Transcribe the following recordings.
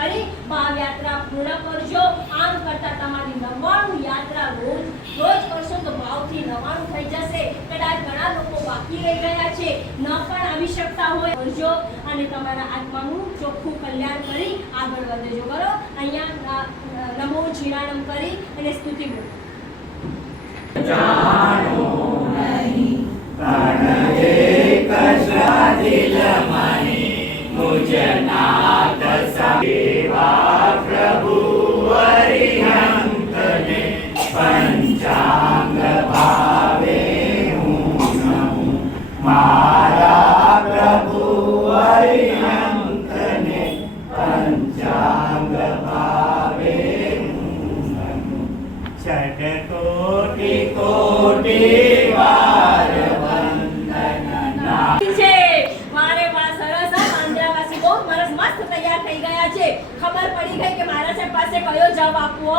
કરી ભાવ યાત્રા પૂર્ણ કરજો। આમ કરતા તમારી 99 યાત્રા રોજ કરશો તો ભાવથી 99 થઈ જશે। કદાચ ઘણા લોકો બાકી રહી ગયા છે, ન પણ આવી શકતા હોય, કરજો અને તમારા આત્માનું ચોખ્ખું કલ્યાણ કરી આગળ વધજો। કરો અહીંયા નમો જીરાણમ કરી અને સ્તુતિ બોલો। જાણો નહીં પણ એક દિલ મને મુજ નાથ સેવા પ્રભુ અરિહંતને પંચાંગ ભાવે હું નમું મારા પ્રભુ અરિહંતને પંચાંગ ભાવે હું નમું ષડકોટિ કોટિ વાર વંદના છે મારે વાહ સરસ આંધ્રાવાસી બહુ સરસ મસ્ત તૈયાર થઈ ગયા છે। ખબર પડી ગઈ કે મારા પાસે કયો જવાબ આપવો।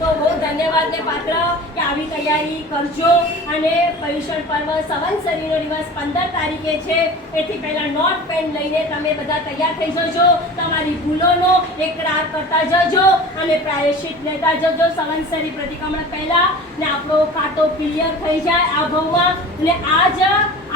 તો બહુ ધન્યવાદ ને પાત્ર કે આવી તૈયારી કરજો અને પર્યુષણ પર્વ સંવત્સરીનો દિવસ 15 તારીખે છે, એથી પહેલા નોટ પેન લઈને તમે બધા તૈયાર થઈ જજો। તમારી ભૂલોનો એકરાર કરતા જજો અને પ્રાયશ્ચિત લેતા જજો સંવત્સરી પ્રતિક્રમણ પહેલા ને આપણો કાંટો ક્લિયર થઈ જાય આ ભાવમાં। અને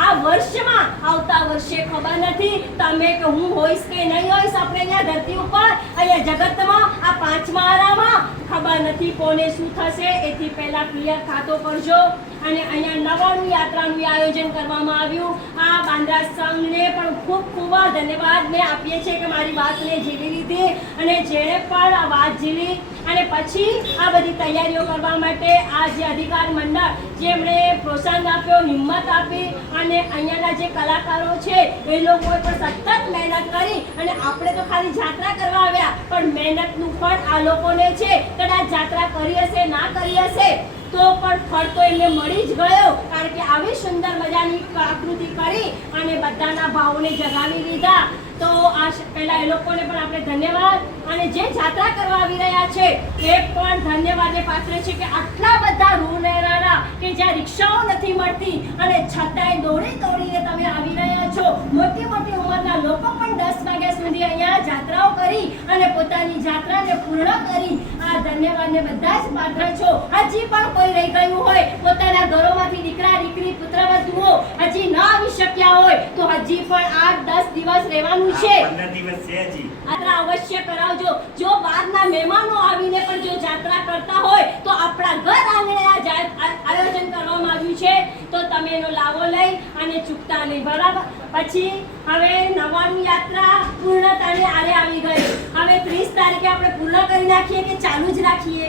આ વર્ષમાં આવતા વર્ષે ખબર નથી તમે કે હું હોઈશ કે નહીં હોઈશ, આપણે અહીંયા ધરતી ઉપર અહીંયા જગતમાં આ પાંચમા આરામાં ખબર નથી કોને શું થશે, એથી પહેલા ક્લિયર ખાતો કરજો। અને અહીંયા 99 યાત્રાનું આયોજન કરવામાં આવ્યું। આ બાંદ્રા સંઘને પણ ખૂબ ખૂબ ધન્યવાદ મેં આપીએ છીએ કે મારી વાતને ઝીલી લીધી અને જેણે પણ આ વાત ઝીલી અને પછી આ બધી તૈયારીઓ કરવા માટે આ જે અધિકાર મંડળ જેમણે પ્રોત્સાહન આપ્યો, હિંમત આપી અને અહીંયાના જે કલાકારો છે એ લોકોએ પણ સતત મહેનત કરી અને આપણે તો ખાલી જાત્રા કરવા આવ્યા પણ મહેનતનું ફળ આ લોકોને છે। કદાચ જાત્રા કરી હશે ના કરી હશે તો પણ ફળ તો એમને મળી જ ગયો, કારણ કે આવી સુંદર મજાની આકૃતિ કરી અને બધાના ભાવોને જગાવી લીધા। તો આ પહેલા એ લોકોને પણ આપણે ધન્યવાદ અને જે જાત્રા કરવા આવી રહ્યા છે એ પણ ધન્યવાદને પાત્ર છે કે આટલા બધા રૂ લેનારા કે જ્યાં રિક્ષાઓ નથી મળતી અને છતાંય દોડીને તમે આવી રહ્યા છો। મોટી મોટી ઉંમરના લોકો પણ 10 વાગ્યા સુધી અહીંયા જાત્રાઓ કરી અને પોતાની જાત્રાને પૂર્ણ કરી આ ધન્યવાદને બધા જ પાત્ર છો। હજી પણ કોઈ રહી ગયું હોય, પોતાના ઘરોમાંથી દીકરા દીકરી પુત્રવધુઓ હજી ન આવી શક્યા હોય તો હજી પણ 8-10 દિવસ રહેવાનું છે। 15 દિવસ છે હજી। જાત્રા અવશ્ય કરાવજો। જો બહારના મહેમાનો આવીને પણ જો જાત્રા કરતા હોય તો આપણા ઘર આંગણે આયોજન કરવામાં આવ્યું છે, તો તમે એનો લાભો લઈ અને ચૂકતા નહીં, બરાબર। પછી હવે 99 યાત્રા પૂર્ણતાને આરે આવી ગઈ। હવે 30 તારીખે આપણે પૂર્ણ કરી નાખીએ કે ચાલુ જ રાખીએ?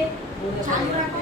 ચાલુ રાખો।